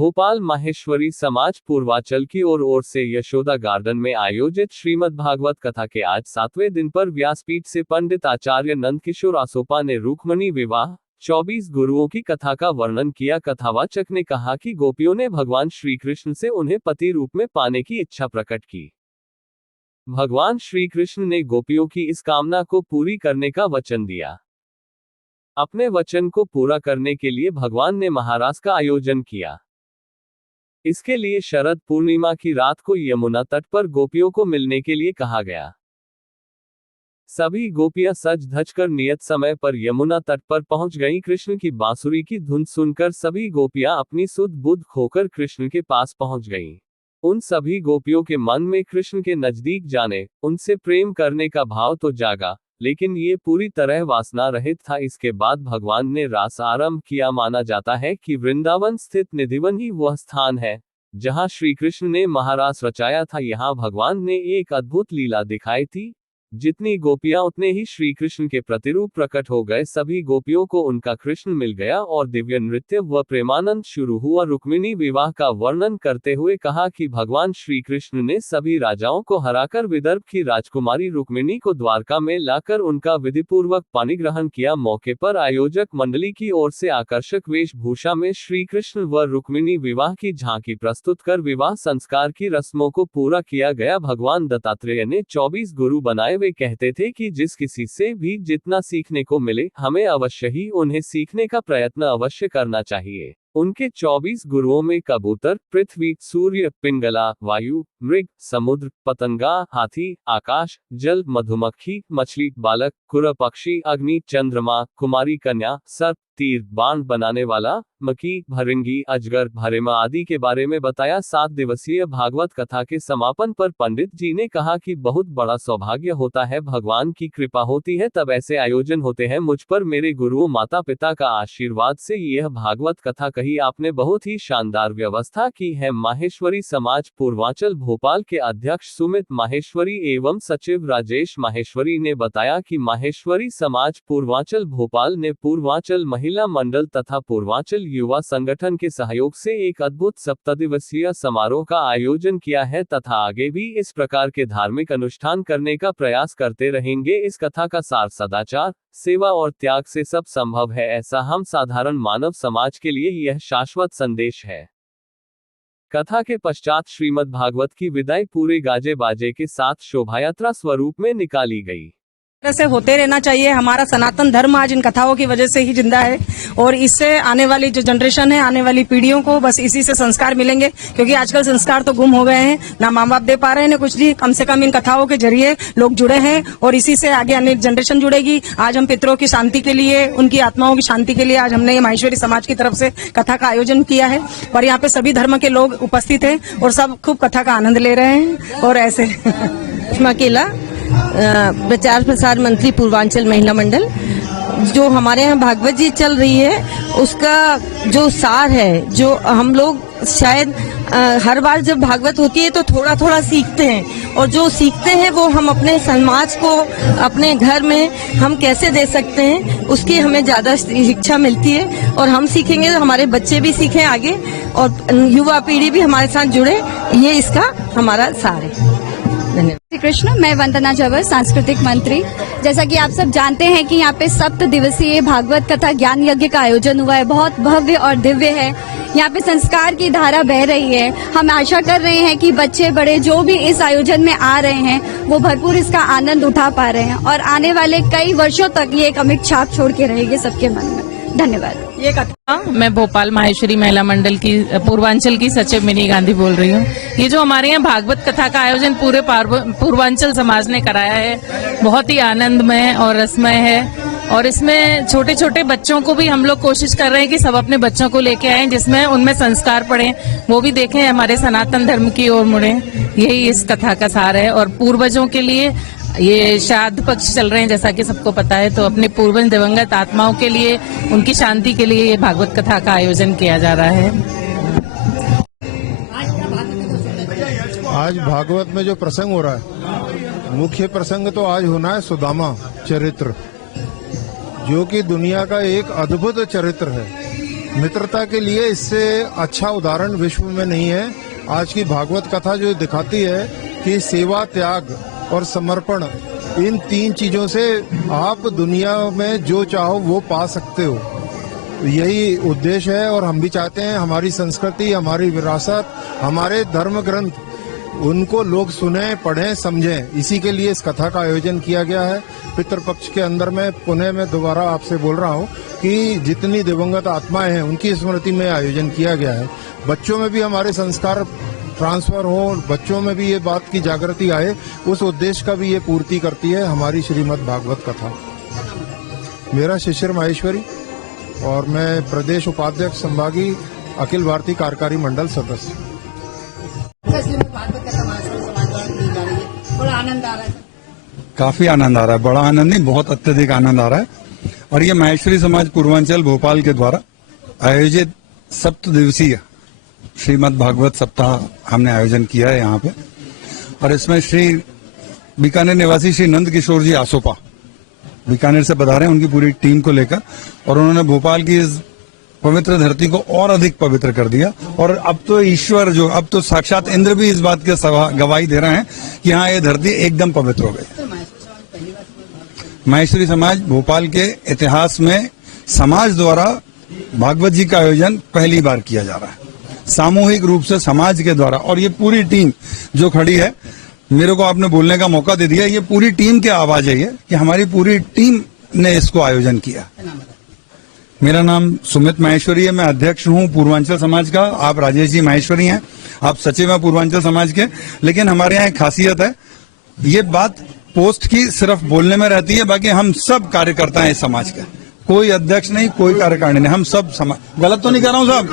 भोपाल माहेश्वरी समाज पूर्वांचल की ओर से यशोदा गार्डन में आयोजित श्रीमद् भागवत कथा के आज 7वें दिन पर व्यासपीठ से पंडित आचार्य नंदकिशोर आसोपा ने रुक्मिणी विवाह 24 गुरुओं की कथा का वर्णन किया। कथावाचक ने कहा कि गोपियों ने भगवान श्री कृष्ण से उन्हें पति रूप में पाने की इच्छा प्रकट की। भगवान श्री कृष्ण ने गोपियों की इस कामना को पूरी करने का वचन दिया। अपने वचन को पूरा करने के लिए भगवान ने महारास का आयोजन किया। इसके लिए शरद पूर्णिमा की रात को यमुना तट पर गोपियों को मिलने के लिए कहा गया। सभी गोपियां सज धज कर नियत समय पर यमुना तट पर पहुंच गईं। कृष्ण की बांसुरी की धुन सुनकर सभी गोपियां अपनी सुध बुध खोकर कृष्ण के पास पहुंच गईं। उन सभी गोपियों के मन में कृष्ण के नजदीक जाने, उनसे प्रेम करने का भाव तो जागा, लेकिन ये पूरी तरह वासना रहित था। इसके बाद भगवान ने रास आरंभ किया। माना जाता है कि वृंदावन स्थित निधिवन ही वह स्थान है जहां श्री कृष्ण ने महारास रचाया था। यहाँ भगवान ने एक अद्भुत लीला दिखाई थी। जितनी गोपियां उतने ही श्री कृष्ण के प्रतिरूप प्रकट हो गए। सभी गोपियों को उनका कृष्ण मिल गया और दिव्य नृत्य व प्रेमानंद शुरू हुआ। रुक्मिणी विवाह का वर्णन करते हुए कहा कि भगवान श्री कृष्ण ने सभी राजाओं को हराकर विदर्भ की राजकुमारी रुक्मिणी को द्वारका में लाकर उनका विधिपूर्वक पाणिग्रहण किया। मौके पर आयोजक मंडली की ओर से आकर्षक वेशभूषा में श्री कृष्ण व रुक्मिणी विवाह की झांकी प्रस्तुत कर विवाह संस्कार की रस्मों को पूरा किया गया। भगवान दत्तात्रेय ने 24 गुरु बनाए। वे कहते थे कि जिस किसी से भी जितना सीखने को मिले, हमें अवश्य ही उन्हें सीखने का प्रयत्न अवश्य करना चाहिए। उनके 24 गुरुओं में कबूतर, पृथ्वी, सूर्य, पिंगला, वायु, मृग, समुद्र, पतंगा, हाथी, आकाश, जल, मधुमक्खी, मछली, बालक, कुर पक्षी, अग्नि, चंद्रमा, कुमारी कन्या, सर्प, तीर, बाण बनाने वाला, मकी, भरिंगी, अजगर, भरेमा आदि के बारे में बताया। 7 दिवसीय भागवत कथा के समापन पर पंडित जी ने कहा कि बहुत बड़ा सौभाग्य होता है, भगवान की कृपा होती है तब ऐसे आयोजन होते हैं। मुझ पर मेरे गुरुओं माता पिता का आशीर्वाद से यह भागवत कथा कही। आपने बहुत ही शानदार व्यवस्था की है। माहेश्वरी समाज पूर्वांचल भोपाल के अध्यक्ष सुमित माहेश्वरी एवं सचिव राजेश माहेश्वरी ने बताया कि माहेश्वरी समाज पूर्वांचल भोपाल ने पूर्वांचल महिला मंडल तथा पूर्वांचल युवा संगठन के सहयोग से एक अद्भुत सप्ताहदिवसीय समारोह का आयोजन किया है तथा आगे भी इस प्रकार के धार्मिक अनुष्ठान करने का प्रयास करते रहेंगे। इस कथा का सार सदाचार, सेवा और त्याग से सब संभव है, ऐसा हम साधारण मानव समाज के लिए यह शाश्वत संदेश है। कथा के पश्चात श्रीमद् भागवत की विदाई पूरे गाजे बाजे के साथ शोभायात्रा स्वरूप में निकाली गई। से होते रहना चाहिए। हमारा सनातन धर्म आज इन कथाओं की वजह से ही जिंदा है और इससे आने वाली जो जनरेशन है, आने वाली पीढ़ियों को बस इसी से संस्कार मिलेंगे, क्योंकि आजकल संस्कार तो गुम हो गए हैं, ना माँ बाप दे पा रहे हैं ना कुछ भी। कम से कम इन कथाओं के जरिए लोग जुड़े हैं और इसी से आगे आने जनरेशन जुड़ेगी। आज हम पितरों की शांति के लिए, उनकी आत्माओं की शांति के लिए आज हमने ये माहेश्वरी समाज की तरफ से कथा का आयोजन किया है और यहाँ पे सभी धर्म के लोग उपस्थित हैं और सब खूब कथा का आनंद ले रहे हैं। और ऐसे अकेला प्रचार प्रसार मंत्री पूर्वांचल महिला मंडल, जो हमारे यहाँ भागवत जी चल रही है उसका जो सार है, जो हम लोग शायद हर बार जब भागवत होती है तो थोड़ा थोड़ा सीखते हैं और जो सीखते हैं वो हम अपने समाज को, अपने घर में हम कैसे दे सकते हैं, उसकी हमें ज्यादा शिक्षा मिलती है और हम सीखेंगे तो हमारे बच्चे भी सीखें आगे और युवा पीढ़ी भी हमारे साथ जुड़े। ये इसका हमारा सार है। श्री कृष्ण, मैं वंदना जवर, सांस्कृतिक मंत्री। जैसा कि आप सब जानते हैं कि यहाँ पे 7 दिवसीय भागवत कथा ज्ञान यज्ञ का आयोजन हुआ है। बहुत भव्य और दिव्य है। यहाँ पे संस्कार की धारा बह रही है। हम आशा कर रहे हैं कि बच्चे बड़े जो भी इस आयोजन में आ रहे हैं वो भरपूर इसका आनंद उठा पा रहे हैं और आने वाले कई वर्षों तक ये एक अमिट छाप छोड़ के रहेगी सबके मन में। धन्यवाद। ये कथा मैं भोपाल माहेश्वरी महिला मंडल की पूर्वांचल की सचिव मिनी गांधी बोल रही हूँ। ये जो हमारे यहाँ भागवत कथा का आयोजन पूरे पूर्वांचल समाज ने कराया है, बहुत ही आनंदमय और रसमय है और इसमें छोटे छोटे बच्चों को भी हम लोग कोशिश कर रहे हैं कि सब अपने बच्चों को लेके आए, जिसमें उनमें संस्कार पड़े, वो भी देखें, हमारे सनातन धर्म की ओर मुड़े। यही इस कथा का सार है। और पूर्वजों के लिए ये श्राद्ध पक्ष चल रहे हैं, जैसा कि सबको पता है, तो अपने पूर्वज दिवंगत आत्माओं के लिए, उनकी शांति के लिए ये भागवत कथा का आयोजन किया जा रहा है। आज भागवत में जो प्रसंग हो रहा है, मुख्य प्रसंग तो आज होना है सुदामा चरित्र, जो कि दुनिया का एक अद्भुत चरित्र है। मित्रता के लिए इससे अच्छा उदाहरण विश्व में नहीं है। आज की भागवत कथा जो दिखाती है कि सेवा, त्याग और समर्पण, इन 3 चीजों से आप दुनिया में जो चाहो वो पा सकते हो। यही उद्देश्य है और हम भी चाहते हैं हमारी संस्कृति, हमारी विरासत, हमारे धर्म ग्रंथ, उनको लोग सुने, पढ़ें, समझें। इसी के लिए इस कथा का आयोजन किया गया है। पितृपक्ष के अंदर में पुणे में दोबारा आपसे बोल रहा हूँ कि जितनी दिवंगत आत्माएं हैं उनकी स्मृति में आयोजन किया गया है। बच्चों में भी हमारे संस्कार ट्रांसफर हो, बच्चों में भी ये बात की जागृति आए, उस उद्देश्य का भी ये पूर्ति करती है हमारी श्रीमद् भागवत कथा। मेरा शिशिर माहेश्वरी और मैं प्रदेश उपाध्यक्ष संभागी अखिल भारतीय कार्यकारी मंडल सदस्य। बड़ा आनंद आ रहा है। काफी आनंद आ रहा है, बड़ा आनंद नहीं, बहुत अत्यधिक आनंद आ रहा है। और ये माहेश्वरी समाज पूर्वांचल भोपाल के द्वारा आयोजित 7 दिवसीय श्रीमद् भागवत सप्ताह हमने आयोजन किया है यहाँ पे। और इसमें श्री बीकानेर निवासी श्री नंद किशोर जी आसोपा बीकानेर से पधारे हैं उनकी पूरी टीम को लेकर, और उन्होंने भोपाल की इस पवित्र धरती को और अधिक पवित्र कर दिया। और अब तो ईश्वर जो, अब तो साक्षात इंद्र भी इस बात के गवाही दे रहे हैं कि हाँ, ये धरती एकदम पवित्र हो गई। माहेश्वरी समाज भोपाल के इतिहास में समाज द्वारा भागवत जी का आयोजन पहली बार किया जा रहा है, सामूहिक रूप से समाज के द्वारा। और ये पूरी टीम जो खड़ी है, मेरे को आपने बोलने का मौका दे दिया, ये पूरी टीम की आवाज है ये कि हमारी पूरी टीम ने इसको आयोजन किया। मेरा नाम सुमित माहेश्वरी है, मैं अध्यक्ष हूँ पूर्वांचल समाज का। आप राजेश जी माहेश्वरी हैं, आप सचिव हैं पूर्वांचल समाज के। लेकिन हमारे यहाँ एक खासियत है, ये बात पोस्ट की सिर्फ बोलने में रहती है, बाकी हम सब कार्यकर्ता हैं इस समाज के। कोई अध्यक्ष नहीं, कोई कार्यकारिणी नहीं, हम सब समाज। गलत तो नहीं कर रहा हूँ साहब?